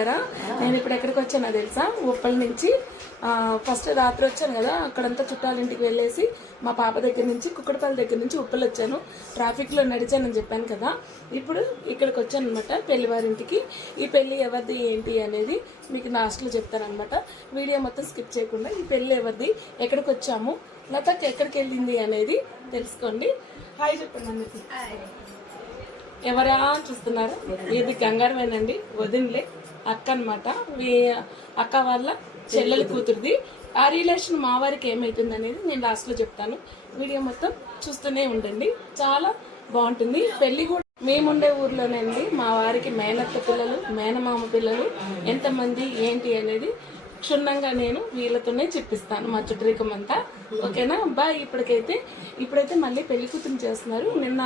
బాగున్నారా నేను ఇప్పుడు ఎక్కడికి వచ్చానో తెలుసా? ఉప్పల్ నుంచి ఫస్ట్ రాత్రి వచ్చాను కదా అక్కడంతా చుట్టాల ఇంటికి వెళ్ళేసి మా పాప దగ్గర నుంచి కుక్కడపల్లి దగ్గర నుంచి ఉప్పల్ వచ్చాను. ట్రాఫిక్లో నడిచానని చెప్పాను కదా. ఇప్పుడు ఇక్కడికి వచ్చాను అనమాట పెళ్ళివారింటికి ఈ పెళ్ళి ఎవరిది ఏంటి అనేది మీకు లాస్ట్లో చెప్తానమాట వీడియో మొత్తం స్కిప్ చేయకుండా ఈ పెళ్ళి ఎవరిది ఎక్కడికి వచ్చాము లతకి ఎక్కడికి వెళ్ళింది అనేది తెలుసుకోండి. హాయ్ చెప్పండి ఎవరా చూస్తున్నారు? ఇది గంగారమేనండి వదినలే. అక్క అనమాట అక్క వాళ్ళ చెల్లెలు కూతురుది. ఆ రిలేషన్ మా వారికి ఏమైతుంది అనేది నేను లాస్ట్లో చెప్తాను. వీడియో మొత్తం చూస్తూనే ఉండండి. చాలా బాగుంటుంది. పెళ్ళి కూడా మేముండే ఊర్లోనే అండి. మా వారికి మేనత్త పిల్లలు మేనమామ పిల్లలు ఎంతమంది ఏంటి అనేది క్షుణ్ణంగా నేను వీళ్ళతోనే చెప్పిస్తాను మా చుట్టరికం అంతా ఓకేనా? బాయ్ ఇప్పటికైతే ఇప్పుడైతే మళ్ళీ పెళ్ళి కూతురు చేస్తున్నారు. నిన్న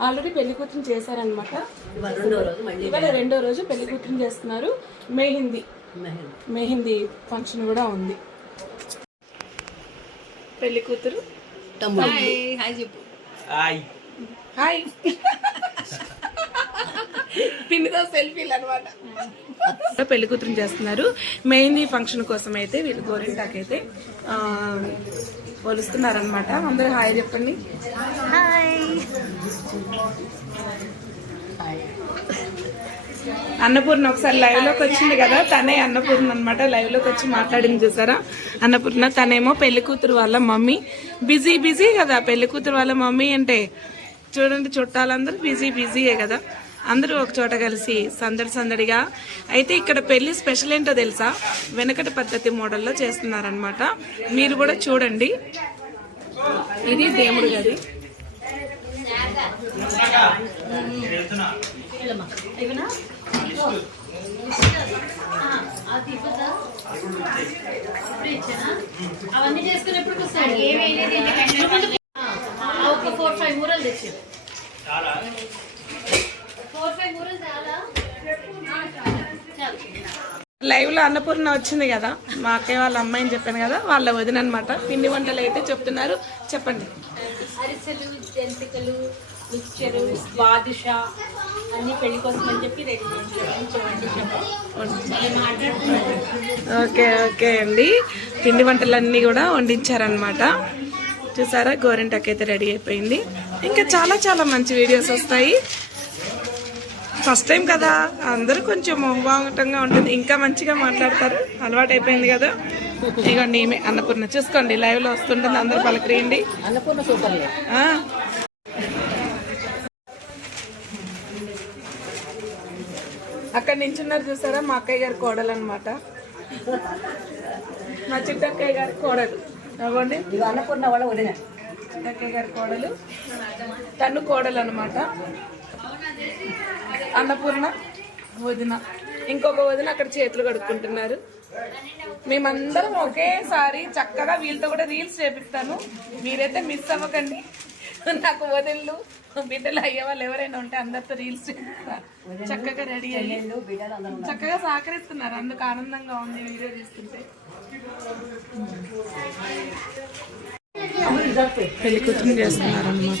ఆల్రెడీ పెళ్ళి కూతురు చేశారనమాట ఇవాళ రెండో రోజు పెళ్ళి. కూతురు చేస్తున్నారు. మెహిందీ. మెహిందీ. ఫంక్షన్ కూడా ఉంది. పెళ్ళి కూతురు. హాయ్ హాయ్ పిన్నితో సెల్ఫీలు అనమాట పెళ్ళి కూతురు చేస్తున్నారు. మెహందీ ఫంక్షన్ కోసం అయితే వీళ్ళు గోరింటాకైతే అయితే అనమాట అందరూ హాయ్ చెప్పండి. అన్నపూర్ణ ఒకసారి లైవ్లోకి వచ్చింది కదా తనే అన్నపూర్ణ అనమాట లైవ్లోకి వచ్చి మాట్లాడింది చూసారా? అన్నపూర్ణ తనేమో పెళ్ళి కూతురు వాళ్ళ మమ్మీ. బిజీ బిజీ కదా పెళ్ళి కూతురు వాళ్ళ మమ్మీ అంటే. చూడండి చుట్టాలందరూ బిజీ బిజీయే కదా. అందరూ ఒక చోట కలిసి సందడి సందడిగా. అయితే ఇక్కడ పెళ్ళి స్పెషల్ ఏంటో తెలుసా? వెనకటి పద్ధతి మోడల్లో చేస్తున్నారనమాట మీరు కూడా చూడండి. ఇది దేవుడు గది. అవన్నీ చేసుకునేప్పుడు ఒక ఫోర్ ఫైవ్ మూరలు తెచ్చారు ఫోర్ ఫైవ్ మూరలు చాలా చాలు లైవ్లో అన్నపూర్ణ వచ్చింది కదా మా అక్కయ్య వాళ్ళ అమ్మాయిని చెప్పాను కదా వాళ్ళ వదిన అనమాట పిండి వంటలు అయితే చెప్తున్నారు. చెప్పండి. అరిసెలు జంతికలు మిక్చరు బాదుషా అన్ని పెళ్ళి కోసం అని చెప్పి ఓకే ఓకే అండి. పిండి వంటలన్నీ కూడా వండించారనమాట చూసారా? గోరింటాకు అయితే రెడీ అయిపోయింది. ఇంకా చాలా చాలా మంచి వీడియోస్ వస్తాయి. ఫస్ట్ టైం కదా. అందరూ కొంచెం మొహబాగటంగా ఉంటుంది. ఇంకా మంచిగా మాట్లాడతారు. అలవాటు అయిపోయింది కదా. ఇగోండి ఈమె అన్నపూర్ణ చూసుకోండి. లైవ్లో వస్తుంటుంది. అందరూ పలకరియండి అన్నపూర్ణ సూపర్లే ఆ. అక్కడ నించున్నారు చూసారా? మా అక్కయ్య గారి కోడలు అనమాట మా చిట్టక్కయ్య గారి కోడలు. అవ్వండి. అన్నపూర్ణ వాళ్ళ వదిన. చిట్టక్కయ్య గారి కోడలు. తను కోడలు అనమాట అన్నపూర్ణ వదిన. ఇంకొక వదిన అక్కడ చేతులు కడుక్కుంటున్నారు. మేమందరం ఒకేసారి చక్కగా వీళ్ళతో కూడా రీల్స్ చేపిస్తాను. మీరైతే మిస్ అవ్వకండి. నాకు వదిళ్ళు బిడ్డలు అయ్యే వాళ్ళు ఎవరైనా ఉంటే అందరితో రీల్స్ చక్కగా రెడీ అయ్యి చక్కగా సహకరిస్తున్నారు. అందుకు ఆనందంగా ఉంది వీడియో తీసుకుంటే పెళ్ళి కూతురు చేస్తున్నారు అనమాట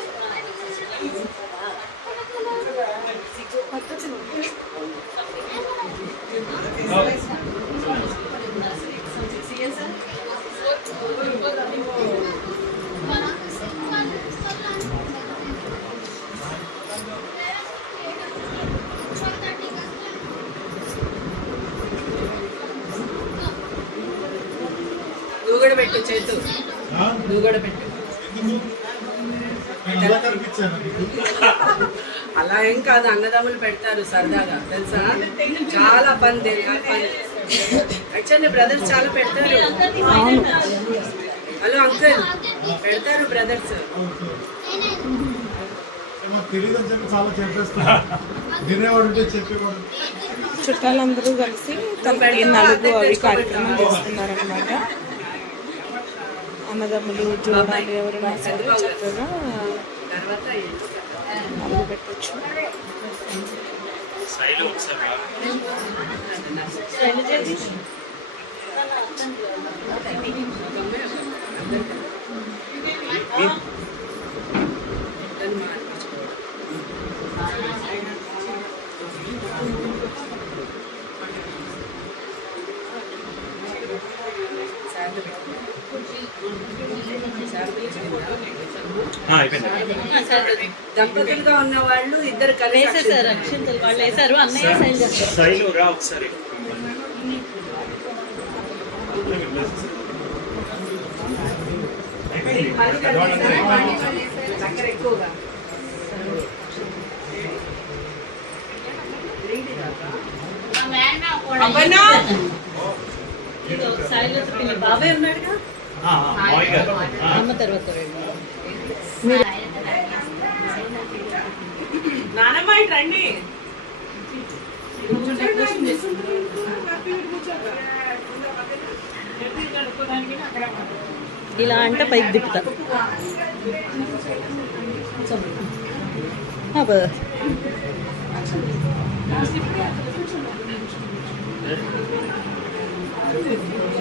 దూగడ పెట్టు చేతు. దూగడ పెట్టు. అలా ఏం కాదు అన్నదమ్ములు పెడతారు సరదాగా తెలుసా? చాలా పని యాక్చువల్లీ బ్రదర్స్ చాలా పెడతారు. హలో అంకుల్ పెడతారు బ్రదర్స్ చుట్టాలందరూ కలిసి తనకి నలుగు అవి కార్యక్రమం చేస్తున్నారనమాట అన్నదమ్ములు జోడాలు ఎవరైనా సరే చక్కగా తర్వాత నలుగు పెట్టచ్చు దంపతులుగా ఉన్న వాళ్ళు ఇద్దరు కలిసి వేసేసారు అక్షింతలు వాళ్ళు వేసారు అన్నయ్య సైన్ చేస్తారు శైలు రా ఒకసారి చక్కెర ఎక్కువగా ఇదిగో శైలు పిన్ని బాబాయ్ ఉన్నాడుగా. అమ్మ తర్వాత నానమ్మ రండి. ఇలా అంటే పైకి దిప్పుతా. అబ్బా.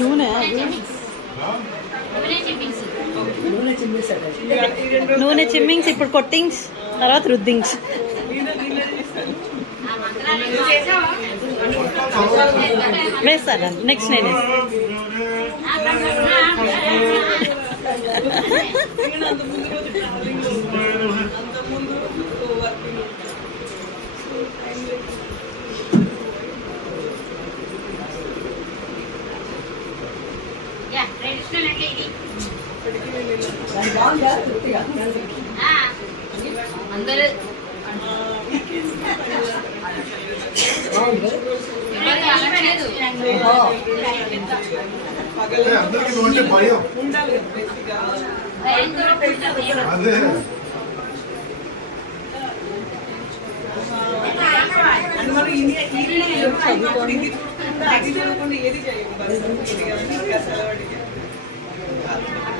నూనె? నూనె చిమ్మింగ్స్ ఇప్పుడు కొట్టింగ్స్ తర్వాత రుద్దింగ్స్. వేస్తాను నెక్స్ట్ నేనే. అందరూ అందరికి నువ్వంటే భయం అదే అంటే ఏది చేయాలి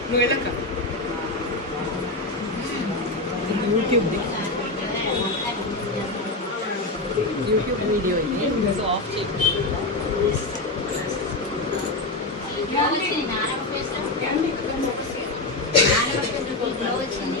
నువ్వు వెళ్ళక్క యూట్యూబ్ది యూట్యూబ్ వీడియో ఇది. సో ఆఫ్ చేయండి నానమ్మ ఫేస్ నానమ్మ ఫేస్ గ్లో వచ్చింది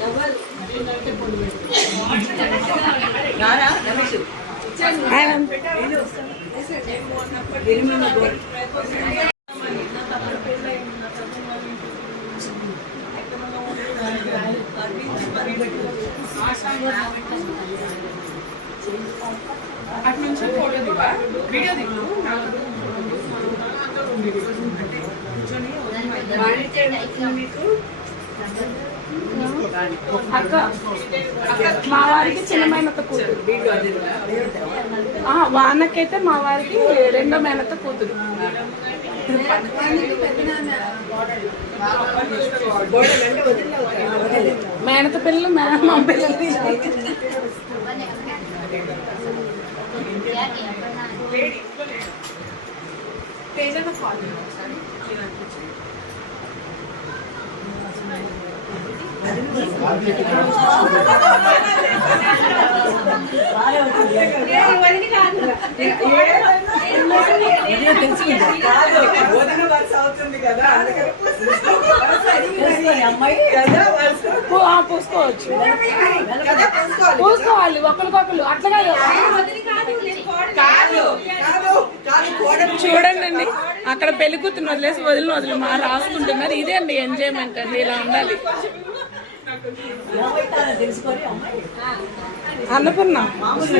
పెట్టావా రారా రమేష్ ఆయన ఎనిమిది గోడ అటు నుంచి ఫోటో దిగా వీడియో దిగు నాకు అక్క మా వారికి చిన్న మేనత కూతురు వానకైతే మా వారికి రెండో మేనత కూతురు. మేనత పిల్లలు మేనమా పిల్లలు. తేజన ఫాలో పూ- పూసుకోవచ్చు పూసుకోవాలి ఒకరికొకరు అట్లా కాదు చూడండి అండి అక్కడ పెళ్ళి కూతురు వదిలేసి వదిలిన వదిలి మా రాసుకుంటున్నారు. ఇదే అండి ఎంజాయ్మెంట్ అండి ఇలా ఉండాలి. అన్నపూర్ణ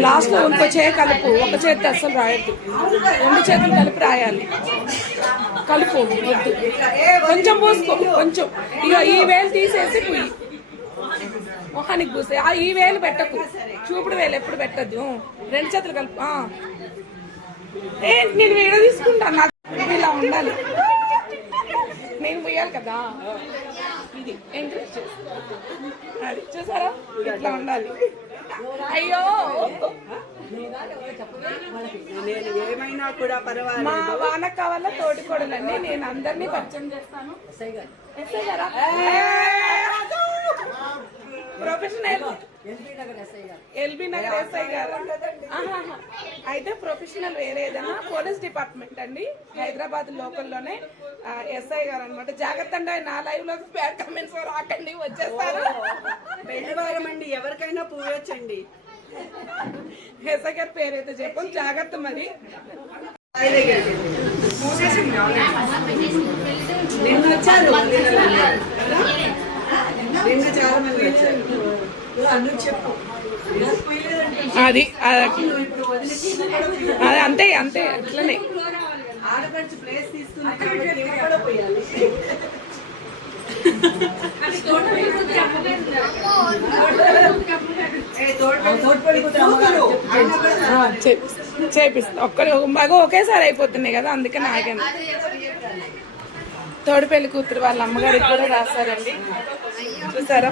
లాస్ట్లో ఇంకో చేయ కలుపు ఒక చేతి అస్సలు రాయద్దు. రెండు చేతులు కలిపి రాయాలి. కలుపు వద్దు. కొంచెం పోసుకో కొంచెం. ఇక ఈ వేలు తీసేసి పుయ్యి మొహానికి పూసే ఆ ఈ వేలు పెట్టకు. చూపుడు వేలు ఎప్పుడు పెట్టద్దు. రెండు చేతులు కలుపు ఏ నేను వీడియో తీసుకుంటాను? నాకు ఇలా ఉండాలి. నేను పోయాలి కదా. ఇది. ఎంకరేజ్ అది చూసారా? ఇట్లా ఉండాలి. అయ్యో! నేను ఏమైనా కూడా పర్వాలేదు. మా వానక్క వల్ల తోటి కొడలండి నేను అందరినీ పరిచయం చేస్తాను. ఎస్ఐ గారా. ప్రొఫెషనల్. ఎల్బీ నగర్ ఎస్ఐ గారు. అయితే ప్రొఫెషనల్ వేరే ఏదైనా పోలీస్ డిపార్ట్మెంట్ అండి. హైదరాబాద్ లోకల్లోనే ఎస్ఐ గారు అనమాట జాగ్రత్త అండి నా లైవ్లో బ్యాడ్ కమెంట్స్ రాకండి వచ్చేస్తారు. పెళ్ళి వారం అండి ఎవరికైనా పూయొచ్చండి. ఎస్ఐ గారి పేరైతే చెప్పం. జాగ్రత్త మరి. నిన్న వచ్చారు నిన్న చాలా మంది వచ్చారు. అది అది అది అంతే అంతే అట్లనే. ఆడపడుచు ప్లేస్ చేపిస్తా. ఒక్కరు బాగా ఒకేసారి అయిపోతున్నాయి కదా అందుకని ఆగాను తోడు పెళ్ళి కూతురు వాళ్ళ అమ్మగారికి కూడా రాస్తారండి చూసారా?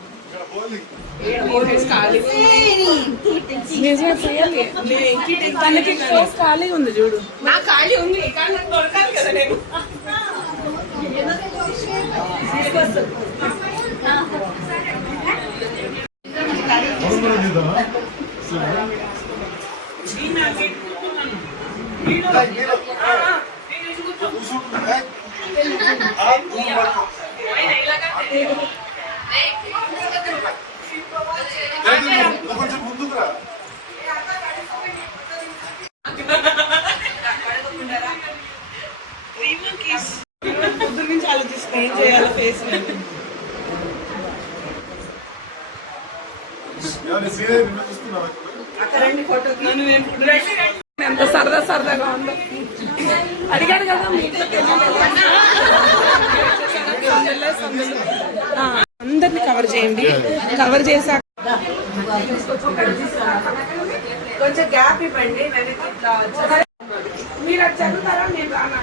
నిజమే చేయాలి తనకి ఫేస్ ఖాళీ ఉంది చూడు నా ఖాళీ ఉంది కానీ నాకు దొరకాలి కదా నేను అవును ఎంత సరదా సరదాగా ఉందో అడిగాడు కదా మీ అందరిని కవర్ చేయండి. కవర్ చేశాక కొంచెం గ్యాప్ ఇవ్వండి వెనక్కి ఇట్లా వచ్చేసి- మీరు అది చదువుతారా? నేను రానా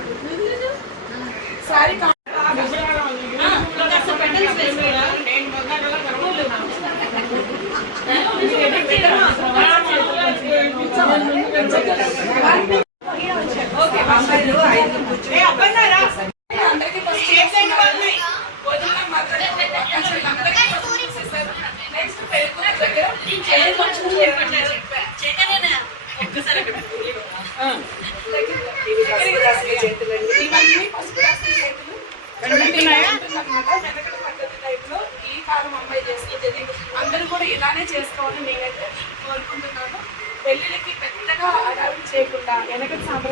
సారీ కా- అమ్మాయిలు ఐదు కూర్చొని అందరికీ first చేసేయండి వాళ్ళని. వదిన, మదర్, అసలు అందరికీ first చేసేసారు. Next పెళ్ళి కూతురు దగ్గర పెళ్ళి కొంచెం చెప్పండి చెప్పా. ఇవి పసుపు రాసిన చేతులండి ఇవన్నీ పసుపు రాసిన చేతులు ఉంటుందన్నమాట. వెనకటి పద్ధతి టైప్లో ఈ కాలం అమ్మాయి చేసుకుంటుంది అందరూ కూడా ఇలానే చేసుకోవాలని నేనైతే కోరుకుంటున్నాను పెళ్ళిళ్ళకి పెద్దగా అడావిడి చేయకుండా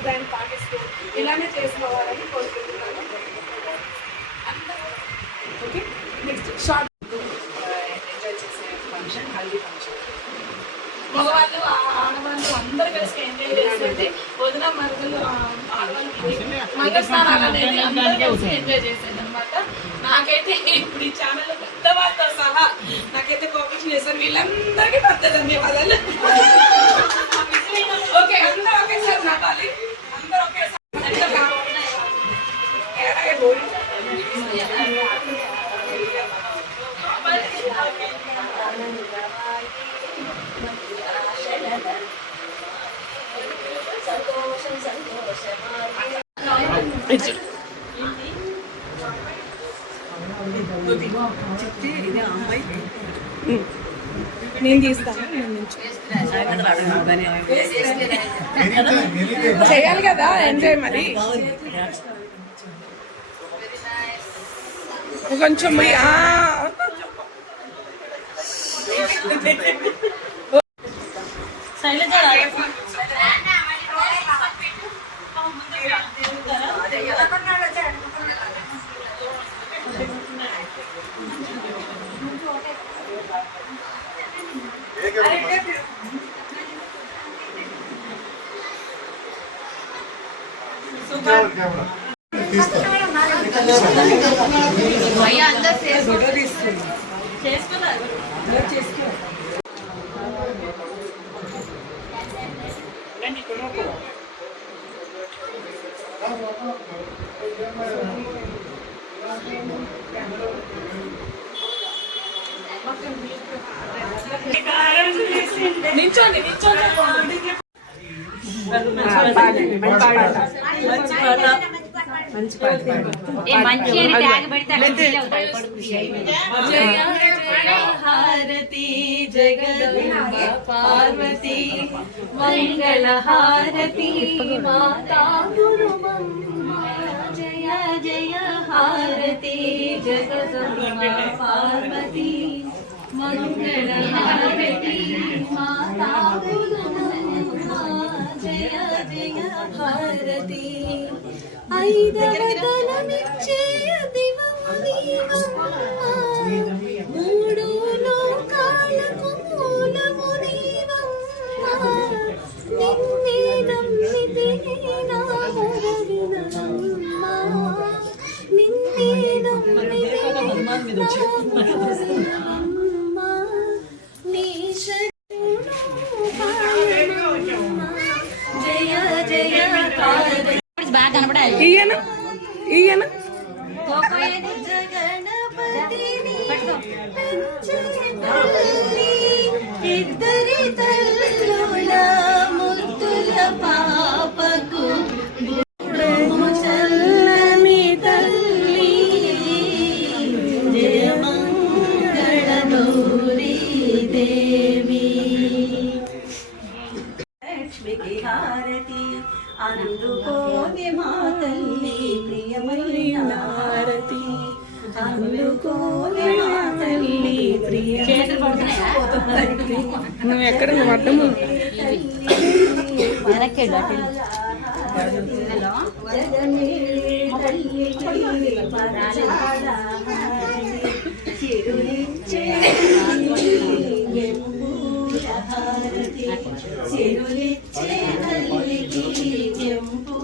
సాంప్రదాయాన్ని పాటిస్తూ ఇలానే చేసుకోవాలని కోరుకుంటున్నాను. ఓకే నెక్స్ట్ షార్ట్ ఎంజాయ్ చేసే ఫంక్షన్ హల్దీ ఫంక్షన్ మగవాళ్ళు ఆడవాళ్ళు అందరూ కలిసి ఎంజాయ్ చేసేది వదిన మరుగులు మగ స్నానాలు అనేది అందరూ కలిసి ఎంజాయ్ చేసేది అనమాట నాకైతే ఇప్పుడు ఈ ఛానల్ పెద్ద వాళ్ళతో సహా నాకైతే కోపింగ్ చేశారు వీళ్ళందరికీ పెద్ద ధన్యవాదాలు. ఓకే అందరూ ఒకేసారి నవ్వాలి నేను తీస్తాను నేను నుంచి చేయాలి కదా ఎంజాయ్ మరి. కొంచెం పోయి, ఆ. కెమెరా తీస్తా ఫోటో తీసుకుంది అందరూ చేసుకో నించోండి నించోండి పాడండి మంచి పాట మంచి పాట మంచి పాట పాడండి. ఏ మంచి అని ట్యాగ్ పెడితే అక్కడ ఫీల్ అవుతాడు కొడుకు జయ జయ హారతి జగదంబ పార్వతి మంగళ హారతి మాతా గురుమమ్మ జయ జయ హారతి జగదంబ పార్వతి జయ జయ హారతి ఐదవతలమిచ్చే దివము నీవమ్మ మూడు లోకాలకు మూలము నీవమ్మ నిన్నే నమ్మితే నా మొరవినమ్మ నిన్నే నమ్మితే నా మొరవినమ్మ ఈయన ఈయన జగణపతిని పెంచే తల్లి, ఇద్దరి ఎంపు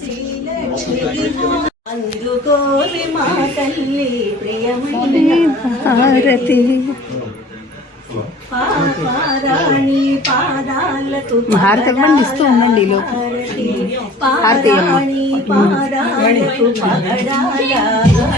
శ్రీలక్ష్మికి అందుకోని మా తల్లి ప్రియమైన భారతి హారతి ఇవ్వండి, ఇస్తూ ఉండండి పాదాలకు పగడాల